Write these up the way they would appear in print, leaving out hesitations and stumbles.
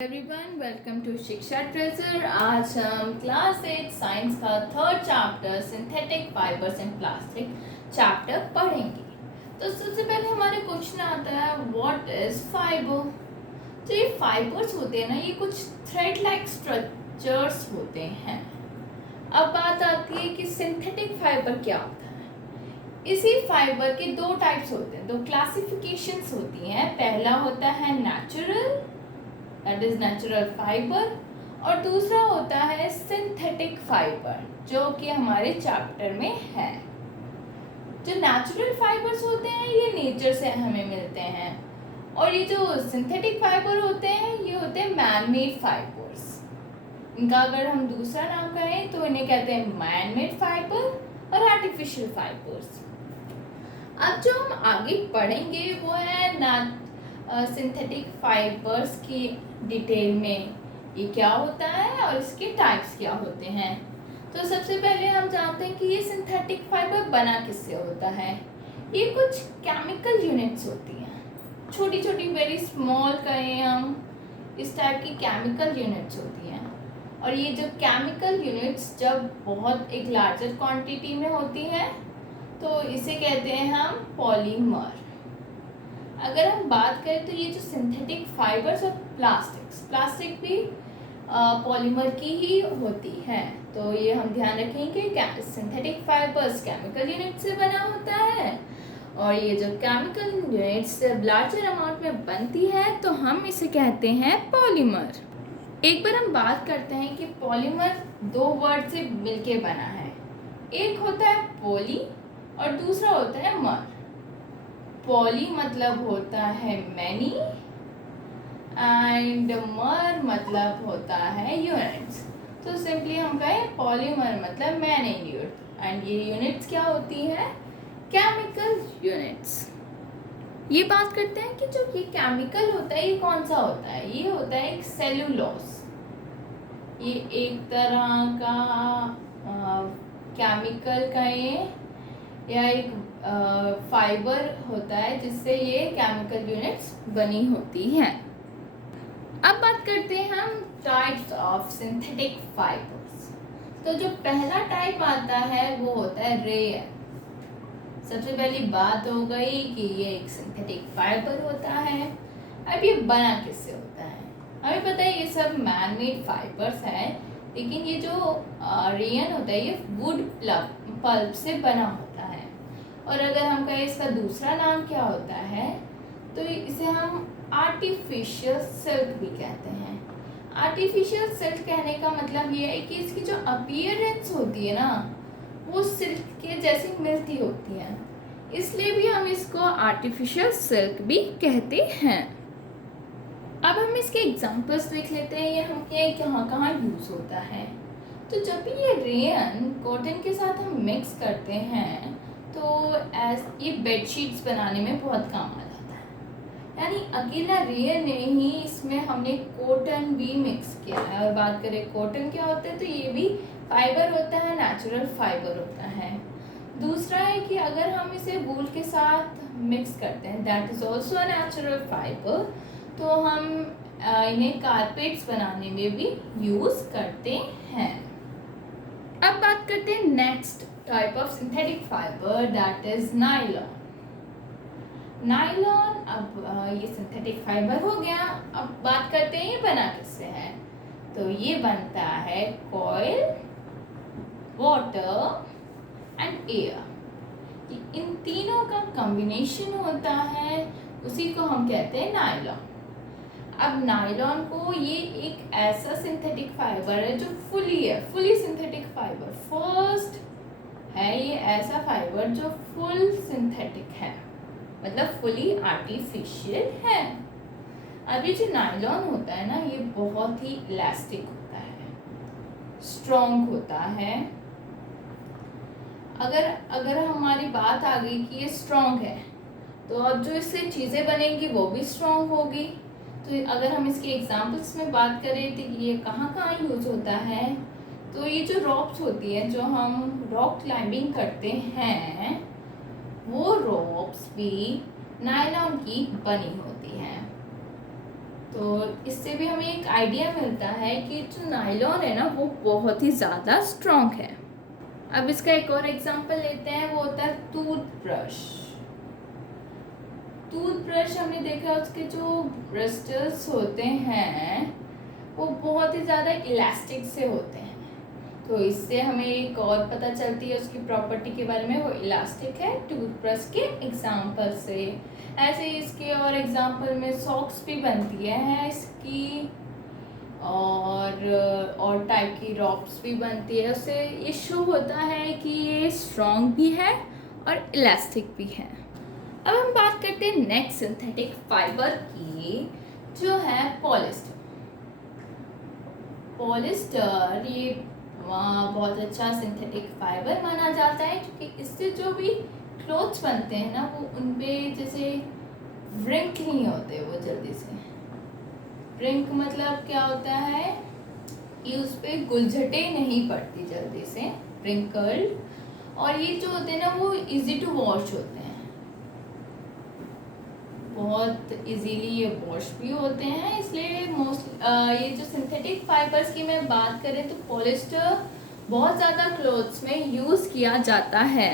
Everyone welcome to शिक्षा treasure. आज हम क्लास 8 साइंस का third chapter synthetic fibres and plastic chapter पढ़ेंगे। तो सबसे पहले हमारे क्वेश्चन आता है व्हाट इज फाइबर। तो ये फाइबर्स होते हैं ना, ये कुछ थ्रेड लाइक स्ट्रक्चर्स होते हैं। अब बात आती है कि सिंथेटिक फाइबर क्या होता है। इसी फाइबर के दो टाइप्स होते हैं, दो क्लासिफिकेशंस होती हैं। पहला होता है natural, that is natural fibre, और दूसरा होता है सिंथेटिक फाइबर जो कि हमारे चैप्टर में है। जो नेचुरल फाइबर्स होते हैं ये नेचर से हमें मिलते हैं, और ये जो सिंथेटिक फाइबर होते हैं ये होते हैं मैन मेड फाइबर्स। इनका अगर हम दूसरा नाम कहें तो इन्हें कहते हैं मैन मेड फाइबर और आर्टिफिशियल फाइबर्स। अब जो हम आगे पढ़ेंगे वो है सिंथेटिक फाइबर्स की डिटेल में ये क्या होता है और इसके टाइप्स क्या होते हैं। तो सबसे पहले हम जानते हैं कि ये सिंथेटिक फाइबर बना किससे होता है। ये कुछ केमिकल यूनिट्स होती हैं, छोटी छोटी वेरी स्मॉल कहें हम, इस टाइप की केमिकल यूनिट्स होती हैं। और ये जो केमिकल यूनिट्स जब बहुत एक लार्जर क्वांटिटी में होती हैं तो इसे कहते हैं हम पॉलीमर। अगर हम बात करें तो ये जो सिंथेटिक फाइबर्स और प्लास्टिक भी पॉलीमर की ही होती है। तो ये हम ध्यान रखेंगे कि सिंथेटिक फाइबर्स केमिकल यूनिट से बना होता है, और ये जो केमिकल यूनिट्स लार्जर अमाउंट में बनती है तो हम इसे कहते हैं पॉलीमर। एक बार हम बात करते हैं कि पॉलीमर दो वर्ड से मिलके बना है। एक होता है पॉली और दूसरा होता है मर। पॉली मतलब होता है मैनी एंड मर मतलब होता है यूनिट्स। तो सिंपली हम कहें पॉलीमर मतलब मैनी यूनिट, एंड ये यूनिट्स क्या होती हैं, केमिकल यूनिट्स। ये बात करते हैं कि जो ये केमिकल होता है ये कौन सा होता है। ये होता है एक सेलुलोज। ये एक तरह का केमिकल कहें या एक फाइबर होता है जिससे ये केमिकल यूनिट्स बनी होती हैं। अब बात करते हैं हम टाइप्स ऑफ सिंथेटिक फाइबर्स। तो जो पहला टाइप आता है वो होता है रेयन। सबसे पहली बात हो गई कि ये एक सिंथेटिक फाइबर होता है। अब ये बना किससे होता है। हमें पता है ये सब मैन मेड फाइबर्स है, लेकिन ये जो रेयन होता है ये वुड पल्प से बना होता है। और अगर हम कहें इसका दूसरा नाम क्या होता है तो इसे हम आर्टिफिशियल सिल्क भी कहते हैं। आर्टिफिशियल सिल्क कहने का मतलब ये है कि इसकी जो अपीयरेंस होती है ना वो सिल्क के जैसी मिलती होती है, इसलिए भी हम इसको आर्टिफिशियल सिल्क भी कहते हैं। अब हम इसके एग्जांपल्स देख लेते हैं, ये हम कहाँ कहाँ यूज होता है। तो जब भी ये रेयन कॉटन के साथ हम मिक्स करते हैं तो ये बेडशीट्स बनाने में बहुत काम आ जाता है। यानी अकेला रेयन नहीं, इसमें हमने कॉटन भी मिक्स किया है। और बात करें कॉटन क्या होता है तो ये भी फाइबर होता है, नेचुरल फाइबर होता है। दूसरा है कि अगर हम इसे वूल के साथ मिक्स करते हैं, that is also a natural fibre, तो हम इन्हें कारपेट्स बनाने में भी यूज करते हैं। अब बात करते हैं next type of synthetic fibre, that is nylon. Nylon अब ये सिंथेटिक फाइबर हो गया। अब बात करते हैं ये बना किससे है। तो ये बनता है कॉइल, वाटर एंड एयर। इन तीनों का कॉम्बिनेशन होता है, उसी को हम कहते हैं नायलॉन। अब नायलॉन को ये एक ऐसा सिंथेटिक फाइबर है जो फुली सिंथेटिक फाइबर फर्स्ट है। ये ऐसा फाइबर जो फुल सिंथेटिक है, मतलब फुली आर्टिफिशियल है। अब ये जो नायलॉन होता है ना ये बहुत ही इलास्टिक होता है, स्ट्रॉन्ग होता है। अगर हमारी बात आ गई कि ये स्ट्रॉन्ग है तो अब जो इससे चीज़ें बनेंगी वो भी स्ट्रॉन्ग होगी। तो अगर हम इसके एग्जांपल्स में बात करें तो ये कहाँ कहाँ यूज होता है, तो ये जो रॉप्स होती है जो हम रॉक क्लाइंबिंग करते हैं वो रॉप्स भी नायलॉन की बनी होती हैं। तो इससे भी हमें एक आइडिया मिलता है कि जो नायलॉन है ना वो बहुत ही ज़्यादा स्ट्रॉन्ग है। अब इसका एक और एग्जांपल लेते हैं, वो होता है टूथब्रश। टूथब्रश हमने देखा उसके जो ब्रिस्टल्स होते हैं वो बहुत ही ज़्यादा इलास्टिक से होते हैं। तो इससे हमें एक और पता चलती है उसकी प्रॉपर्टी के बारे में, वो इलास्टिक है टूथब्रश के एग्जांपल से। ऐसे ही इसके और एग्जांपल में सॉक्स भी बनती है इसकी, और टाइप की रॉप्स भी बनती है। उससे ये शो होता है कि ये स्ट्रॉन्ग भी है और इलास्टिक भी है। अब हम बात करते हैं नेक्स्ट सिंथेटिक फाइबर की, जो है पॉलिस्टर। पॉलिस्टर ये बहुत अच्छा सिंथेटिक फाइबर माना जाता है, क्योंकि इससे जो भी क्लोथ्स बनते हैं ना वो उनपे जैसे व्रिंक नहीं होते वो जल्दी से। व्रिंक मतलब क्या होता है कि उस पर गुलझटे नहीं पड़ती जल्दी से, व्रिंकल। और ये जो होते हैं ना वो इजी टू वॉश होते हैं, बहुत इजीली ये वॉश भी होते हैं। इसलिए ये जो सिंथेटिक फाइबर्स की मैं बात करें तो पॉलिस्टर बहुत ज़्यादा क्लोथ्स में यूज़ किया जाता है।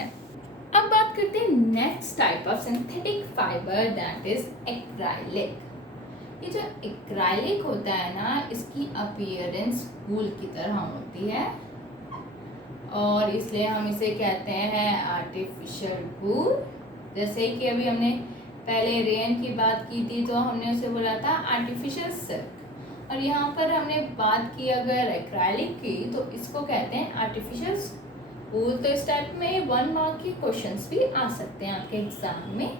अब बात करते हैं next type of synthetic fibre, that is acrylic. ये जो एक्राइलिक होता है ना इसकी अपीयरेंस वूल की तरह होती है, और इसलिए हम इसे कहते हैं आर्टिफिशियल वूल। जैसे कि अभी हमने पहले रेयन की बात की थी तो हमने उसे बोला था आर्टिफिशियल सिल्क, और यहाँ पर हमने बात की अगर एक्राइलिक की तो इसको कहते हैं आर्टिफिशियल वूल। तो इस टाइप में 1 मार्क के क्वेश्चंस भी आ सकते हैं आपके एग्जाम में।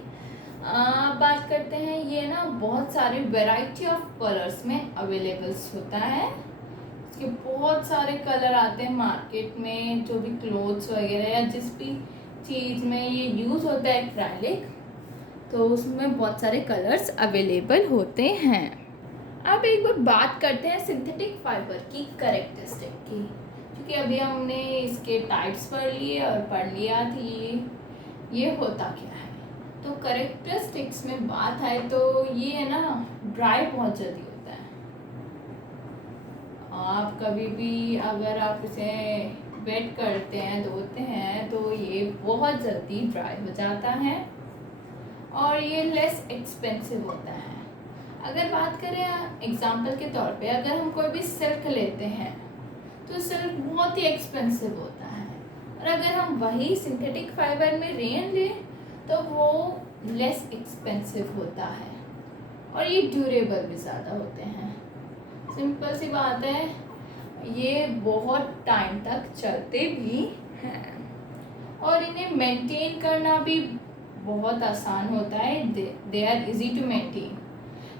बात करते हैं, ये ना बहुत सारे वेराइटी ऑफ कलर्स में अवेलेबल्स होता है। इसके बहुत सारे कलर आते हैं मार्केट में, जो भी क्लोथ्स वगैरह या जिस भी चीज़ में ये यूज़ होता है एक्राइलिक, तो उसमें बहुत सारे कलर्स अवेलेबल होते हैं। अब एक बार बात करते हैं सिंथेटिक फाइबर की कैरेक्टरिस्टिक की, क्योंकि अभी हमने इसके टाइप्स पढ़ लिए और पढ़ लिया थी ये होता क्या है। तो कैरेक्टरिस्टिक्स में बात आए तो ये है ना ड्राई बहुत जल्दी होता है। आप कभी भी अगर आप इसे वेट करते हैं, धोते हैं, तो ये बहुत जल्दी ड्राई हो जाता है, और ये लेस एक्सपेंसिव होता है। अगर बात करें एग्जांपल के तौर पे, अगर हम कोई भी सिल्क लेते हैं तो सिल्क बहुत ही एक्सपेंसिव होता है, और अगर हम वही सिंथेटिक फाइबर में रेयन लें तो वो लेस एक्सपेंसिव होता है, और ये ड्यूरेबल भी ज़्यादा होते हैं। सिंपल सी बात है, ये बहुत टाइम तक चलते भी हैं, और इन्हें मेंटेन करना भी बहुत आसान होता है। They are easy to maintain.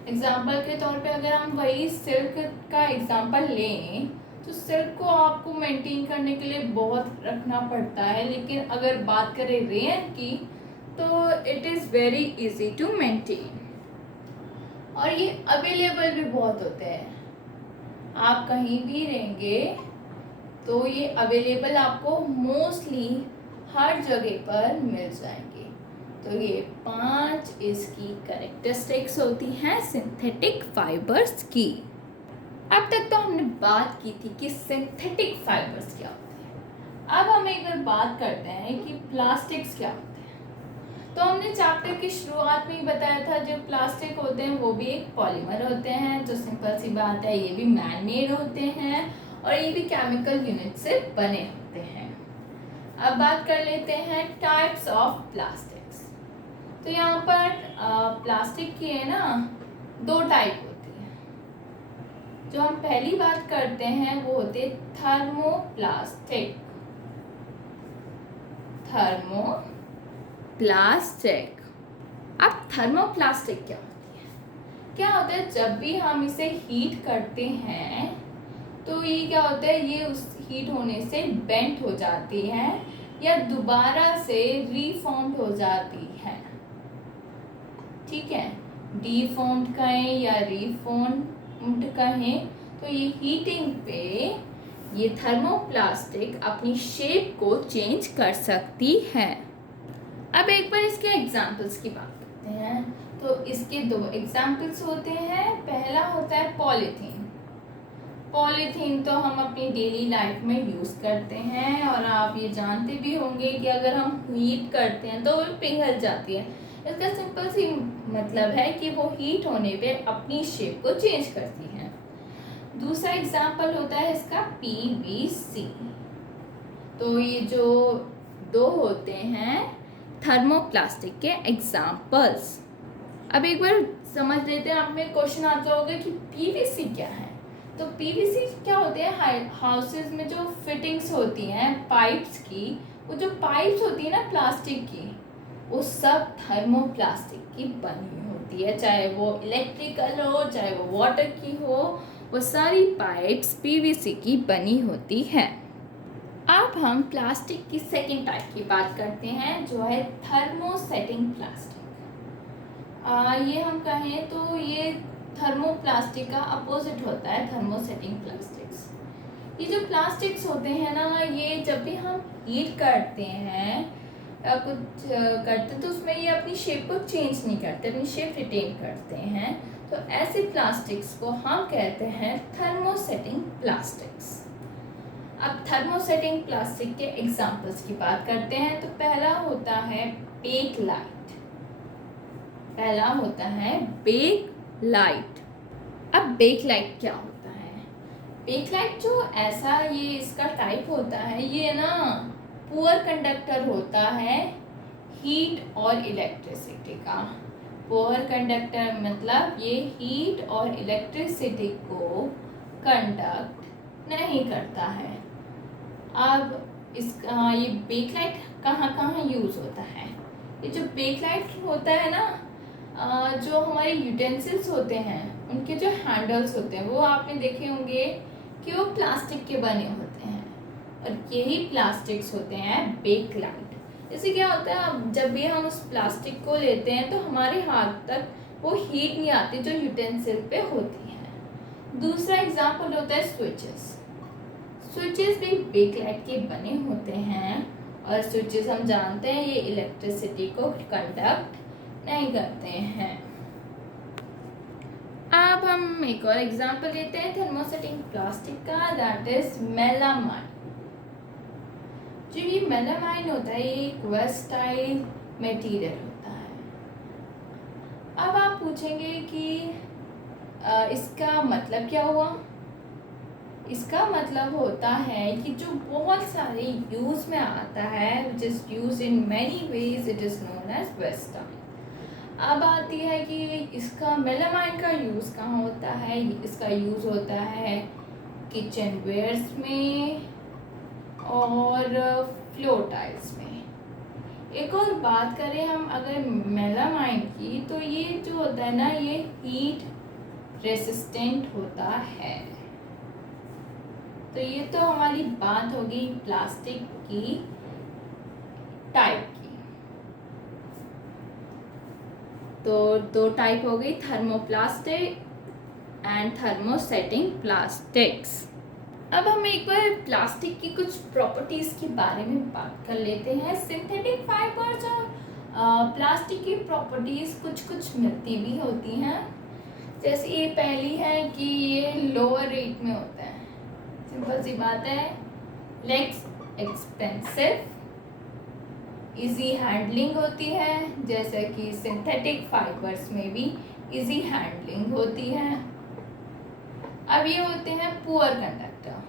Example के तौर पे अगर हम वही सिल्क का एग्जाम्पल लें तो सिल्क को आपको मेंटेन करने के लिए बहुत रखना पड़ता है, लेकिन अगर बात करें रेयन की तो it is very easy to maintain, और ये अवेलेबल भी बहुत होते हैं। आप कहीं भी रहेंगे तो ये अवेलेबल आपको मोस्टली हर जगह पर मिल जाएंगे। तो ये 5 इसकी कैरेक्टरिस्टिक्स होती हैं सिंथेटिक फाइबर्स की। अब तक तो हमने बात की थी कि सिंथेटिक फाइबर्स क्या होते हैं। अब हम एक बार बात करते हैं कि प्लास्टिक्स क्या होते हैं। तो हमने चैप्टर की शुरुआत में ही बताया था, जो प्लास्टिक होते हैं वो भी एक पॉलीमर होते हैं, जो सिंपल सी बात है ये भी मैन मेड होते हैं, और ये भी केमिकल यूनिट से बने होते हैं। अब बात कर लेते हैं टाइप्स ऑफ प्लास्टिक्स। तो यहाँ पर प्लास्टिक की है ना 2 टाइप होती है। जो हम पहली बात करते हैं वो होते थर्मोप्लास्टिक। थर्मोप्लास्टिक। अब थर्मोप्लास्टिक क्या होती है? क्या होता है, जब भी हम इसे हीट करते हैं तो ये क्या होता है, ये उस हीट होने से बेंट हो जाती है या दोबारा से रीफॉर्म्ड हो जाती है। ठीक है, डीफॉर्म्ड कहें या रीफॉर्म्ड कहें, तो ये हीटिंग पे ये थर्मोप्लास्टिक अपनी शेप को चेंज कर सकती है। अब एक बार इसके एग्जांपल्स की बात करते हैं। तो इसके दो एग्जाम्पल्स होते हैं। पहला होता है पॉलीथीन। पॉलीथीन तो हम अपनी डेली लाइफ में यूज़ करते हैं, और आप ये जानते भी होंगे कि अगर हम हीट करते हैं तो वो पिघल जाती है। इसका सिंपल सी मतलब है कि वो हीट होने पे अपनी शेप को चेंज करती है। दूसरा एग्जाम्पल होता है इसका पीवीसी। तो ये जो दो होते हैं थर्मोप्लास्टिक के एग्जाम्पल्स। अब एक बार समझ लेते हैं, आप में क्वेश्चन आता होगा कि पीवीसी क्या है। तो पीवीसी क्या होते हैं, हाउसेज में जो फिटिंग्स होती हैं पाइप्स की, वो जो पाइप्स होती है ना प्लास्टिक की, वो सब थर्मोप्लास्टिक की बनी होती है। चाहे वो इलेक्ट्रिकल हो, चाहे वो वाटर की हो, वो सारी पाइप्स पीवीसी की बनी होती है। अब हम प्लास्टिक की सेकेंड टाइप की बात करते हैं, जो है थर्मोसेटिंग प्लास्टिक। ये हम कहें तो ये थर्मोप्लास्टिक का अपोजिट होता है थर्मोसेटिंग प्लास्टिक्स। ये जो प्लास्टिक्स होते हैं ना, ये जब भी हम हीट करते हैं या कुछ करते हैं तो उसमें ये अपनी शेप को चेंज नहीं करते, अपनी शेप रिटेन करते हैं। तो ऐसे प्लास्टिक्स को हम कहते हैं थर्मोसेटिंग प्लास्टिक्स। अब थर्मोसेटिंग प्लास्टिक के एग्जाम्पल्स की बात करते हैं। तो पहला होता है बेकलाइट। पहला होता है बेकलाइट। अब बेकलाइट क्या होता है? बेकलाइट जो ऐसा ये इसका टाइप होता है, ये ना पुअर कंडक्टर होता है हीट और इलेक्ट्रिसिटी का। पुअर कंडक्टर मतलब ये हीट और इलेक्ट्रिसिटी को कंडक्ट नहीं करता है। अब इसका ये बेकलाइट कहाँ कहाँ यूज़ होता है? ये जो बेकलाइट होता है ना, जो हमारे यूटेंसिल्स होते हैं उनके जो हैंडल्स होते हैं वो आपने देखे होंगे कि वो प्लास्टिक के बने होते हैं, और यही प्लास्टिक्स होते हैं बेकलाइट। इससे क्या होता है, जब भी हम उस प्लास्टिक को लेते हैं तो हमारे हाथ तक वो हीट नहीं आती जो यूटेंसिल पे होती है। दूसरा एग्जाम्पल होता है स्विचेस। स्विचेस भी बेकलाइट के बने होते हैं, और स्विचेस हम जानते हैं ये इलेक्ट्रिसिटी को कंडक्ट नहीं करते हैं। अब हम एक और एग्जाम्पल लेते हैं थर्मोसेटिंग प्लास्टिक का, दैट इज मेलामाइन। जो ये मेलामाइन होता है, ये एक वर्सटाइल मटेरियल होता है। अब आप पूछेंगे कि इसका मतलब क्या हुआ? इसका मतलब होता है कि जो बहुत सारे यूज में आता है, which is use in many ways, it is known as versatile. अब आती है कि इसका मेलामाइन का यूज़ कहाँ होता है? इसका यूज़ होता है किचन वेयर्स में और फ्लोर टाइल्स में। एक और बात करें हम अगर मेलामाइन की, तो ये जो होता है ना, ये हीट रेसिस्टेंट होता है। तो ये तो हमारी बात होगी प्लास्टिक की टाइप की। तो दो टाइप हो गई, थर्मोप्लास्टिक एंड थर्मोसेटिंग प्लास्टिक्स। अब हम एक बार प्लास्टिक की कुछ प्रॉपर्टीज़ के बारे में बात कर लेते हैं। सिंथेटिक फाइबर्स और प्लास्टिक की प्रॉपर्टीज़ कुछ कुछ मिलती भी होती हैं। जैसे ये पहली है कि ये लोअर रेट में होता है। सिंपल सी बात है, लेस एक्सपेंसिव, इजी हैंडलिंग होती है, जैसे कि सिंथेटिक फाइबर्स में भी इजी हैंडलिंग होती है। अब ये होते हैं पुअर कंडक्टर।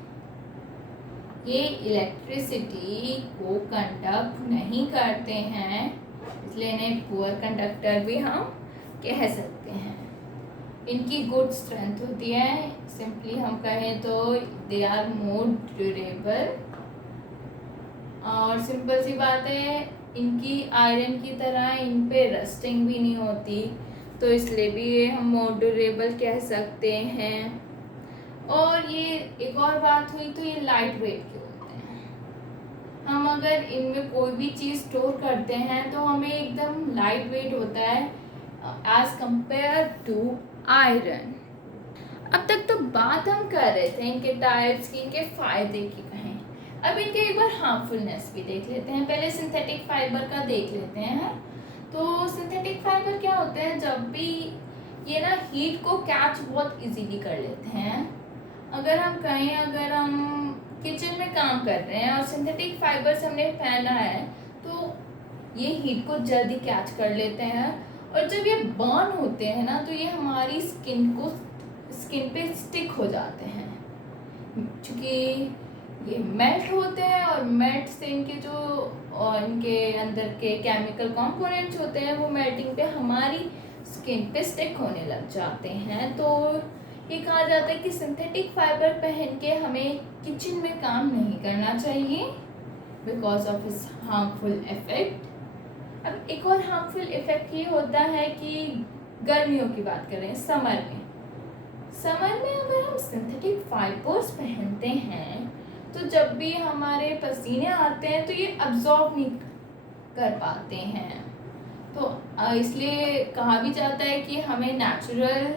ये इलेक्ट्रिसिटी को कंडक्ट नहीं करते हैं, इसलिए इन्हें पुअर कंडक्टर भी हम कह सकते हैं। इनकी गुड स्ट्रेंथ होती है, सिंपली हम कहें तो दे आर मोर ड्यूरेबल। और सिंपल सी बात है, इनकी आयरन की तरह इन पे रस्टिंग भी नहीं होती, तो इसलिए भी ये हम मोर ड्यूरेबल कह सकते हैं। और ये एक और बात हुई तो ये लाइट वेट के होते हैं। हम अगर इनमें कोई भी चीज़ स्टोर करते हैं तो हमें एकदम लाइट वेट होता है एज कंपेयर टू आयरन। अब तक तो बात हम कर रहे थे इनके टाइप्स की, इनके फायदे की कहें। अब इनके एक बार हार्मफुलनेस भी देख लेते हैं। पहले सिंथेटिक फाइबर का देख लेते हैं। तो सिंथेटिक फाइबर क्या होते हैं, जब भी ये ना हीट को कैच बहुत इजीली कर लेते हैं। अगर हम किचन में काम कर रहे हैं और सिंथेटिक फाइबर से हमने पहना है तो ये हीट को जल्दी कैच कर लेते हैं, और जब ये बर्न होते हैं ना तो ये हमारी स्किन पे स्टिक हो जाते हैं, क्योंकि ये मेल्ट होते हैं और मेल्ट से इनके अंदर के केमिकल कंपोनेंट्स होते हैं वो मेल्टिंग पे हमारी स्किन पे स्टिक होने लग जाते हैं। तो ये कहा जाता है कि सिंथेटिक फाइबर पहन के हमें किचन में काम नहीं करना चाहिए because of its harmful effect. अब एक और हार्मफुल इफेक्ट ये होता है कि गर्मियों की बात करें, समर में अगर हम सिंथेटिक फाइबर्स पहनते हैं तो जब भी हमारे पसीने आते हैं तो ये अब्जॉर्ब नहीं कर पाते हैं। तो इसलिए कहा भी जाता है कि हमें नेचुरल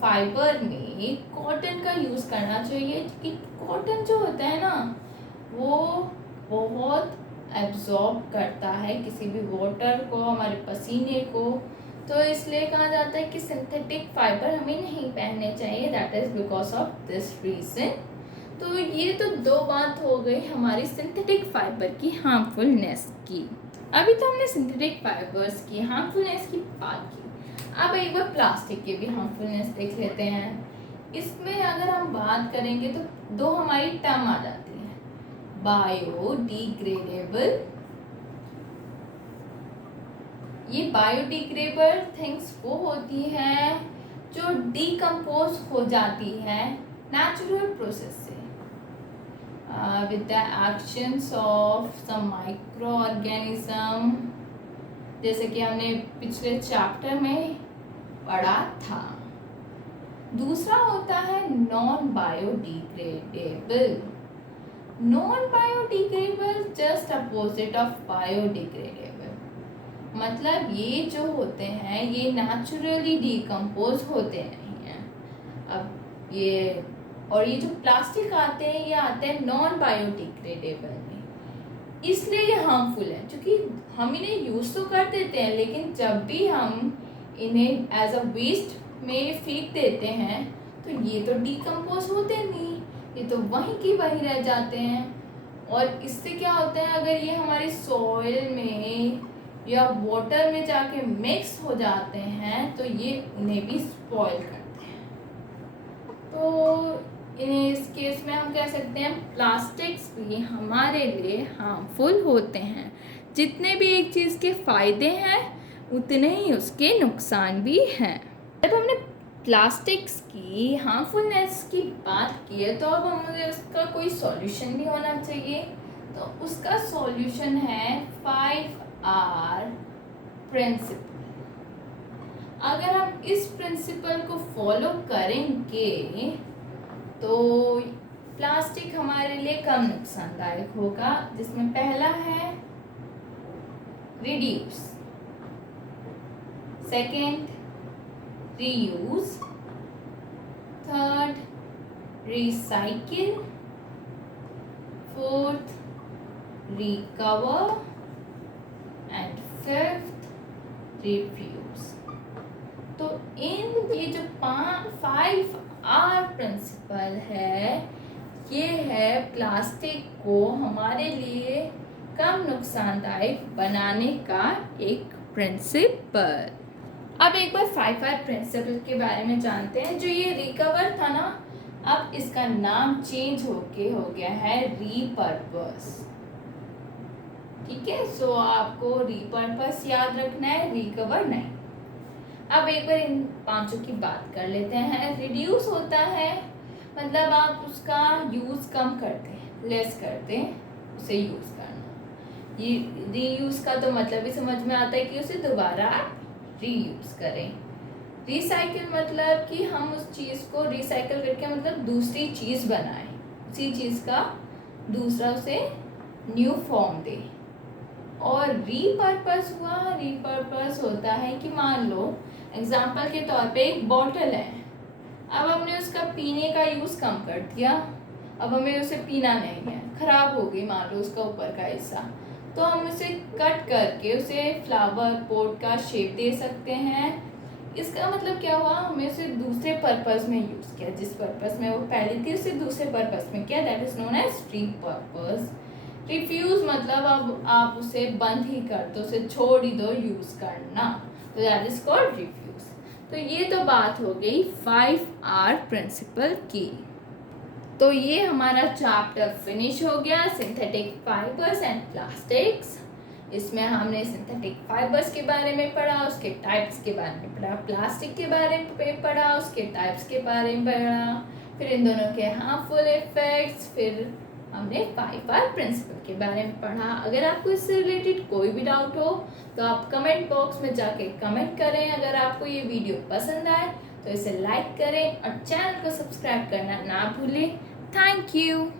फाइबर में कॉटन का यूज़ करना चाहिए, क्योंकि कॉटन जो होता है ना वो बहुत एब्जॉर्ब करता है किसी भी वाटर को, हमारे पसीने को। तो इसलिए कहा जाता है कि सिंथेटिक फाइबर हमें नहीं पहनने चाहिए, that is because of this reason. तो ये तो दो बात हो गई हमारी सिंथेटिक फाइबर की हार्मफुलनेस की। अभी तो हमने सिंथेटिक फाइबर्स की हार्मफुलनेस की बात की, अब एक बार प्लास्टिक के भी हार्मफुलनेस देख लेते हैं। इसमें अगर हम बात करेंगे तो दो हमारी टर्म आ जाती है, बायोडिग्रेडेबल। ये बायोडिग्रेडेबल थिंग्स वो होती है जो डिकम्पोज हो जाती है नेचुरल प्रोसेस से with the actions of some microorganism, जैसे कि हमने पिछले चैप्टर में पढ़ा था। दूसरा होता है non biodegradable. Non biodegradable just opposite of biodegradable, मतलब ये जो होते हैं ये नेचुरली डिकम्पोज होते नहीं हैं। अब ये और ये जो प्लास्टिक आते हैं ये आते हैं नॉन बायोडिग्रेडेबल में, इसलिए ये हार्मफुल है, क्योंकि हम इन्हें यूज़ तो कर देते हैं लेकिन जब भी हम इन्हें एज अ वेस्ट में फेंक देते हैं तो ये तो डिकम्पोज होते नहीं, ये तो वहीं की वहीं रह जाते हैं। और इससे क्या होता है, अगर ये हमारी सॉइल में या वाटर में जाके मिक्स हो जाते हैं तो ये उन्हें भी स्पॉइल करते हैं। तो इस केस में हम कह सकते हैं प्लास्टिक्स भी हमारे लिए हार्मफुल होते हैं। जितने भी एक चीज़ के फ़ायदे हैं उतने ही उसके नुकसान भी हैं। जब हमने प्लास्टिक्स की हार्मफुलनेस की बात की है तो अब हमें उसका कोई सॉल्यूशन भी होना चाहिए। तो उसका सॉल्यूशन है 5R प्रिंसिपल। अगर हम इस प्रिंसिपल को फॉलो करेंगे तो प्लास्टिक हमारे लिए कम नुकसानदायक होगा, जिसमें पहला है reduce, second reuse, third recycle, fourth recover and fifth refuse. तो ये जो 5R प्रिंसिपल है ये है प्लास्टिक को हमारे लिए कम नुकसानदायक बनाने का एक प्रिंसिपल। अब एक बार 5R प्रिंसिपल के बारे में जानते हैं। जो ये रिकवर था ना, अब इसका नाम चेंज हो गया है रीपर्पस। ठीक है, सो आपको रीपर्पस याद रखना है, रिकवर नहीं। अब एक बार इन पांचों की बात कर लेते हैं। रिड्यूस होता है मतलब आप उसका यूज़ कम करते हैं, लेस करते हैं उसे यूज़ करना। ये रीयूज़ का तो मतलब ही समझ में आता है कि उसे दोबारा आप रीयूज़ करें। रिसाइकिल मतलब कि हम उस चीज़ को रिसाइकिल करके मतलब दूसरी चीज़ बनाएं, उसी चीज़ का दूसरा उसे न्यू फॉर्म दें। और रीपर्पस रीपर्पस होता है कि मान लो एग्जाम्पल के तौर पे एक बॉटल है, अब हमने उसका पीने का यूज़ कम कर दिया, अब हमें उसे पीना नहीं है, ख़राब हो गई मान लो उसका ऊपर का हिस्सा, तो हम उसे कट करके उसे फ्लावर पॉट का शेप दे सकते हैं। इसका मतलब क्या हुआ, हमें उसे दूसरे पर्पस में यूज़ किया, जिस पर्पस में वो पहले थी उसे दूसरे पर्पस में किया, that is known as repurpose. Refuse मतलब अब आप उसे बंद ही कर दो, उसे छोड़ ही दो यूज़ करना, तो दैट इज कॉल्ड रिफ्यूज। तो ये तो बात हो गई 5R प्रिंसिपल की। तो ये हमारा चैप्टर फिनिश हो गया, सिंथेटिक फाइबर्स एंड प्लास्टिक्स। इसमें हमने सिंथेटिक फाइबर्स के बारे में पढ़ा, उसके टाइप्स के बारे में पढ़ा, प्लास्टिक के बारे में पढ़ा, उसके टाइप्स के बारे में पढ़ा, फिर इन दोनों के हार्मफुल इफेक्ट्स, फिर हमने 5R प्रिंसिपल के बारे में पढ़ा। अगर आपको इससे रिलेटेड कोई भी डाउट हो तो आप कमेंट बॉक्स में जाके कमेंट करें। अगर आपको ये वीडियो पसंद आए तो इसे लाइक करें और चैनल को सब्सक्राइब करना ना भूलें। Thank you.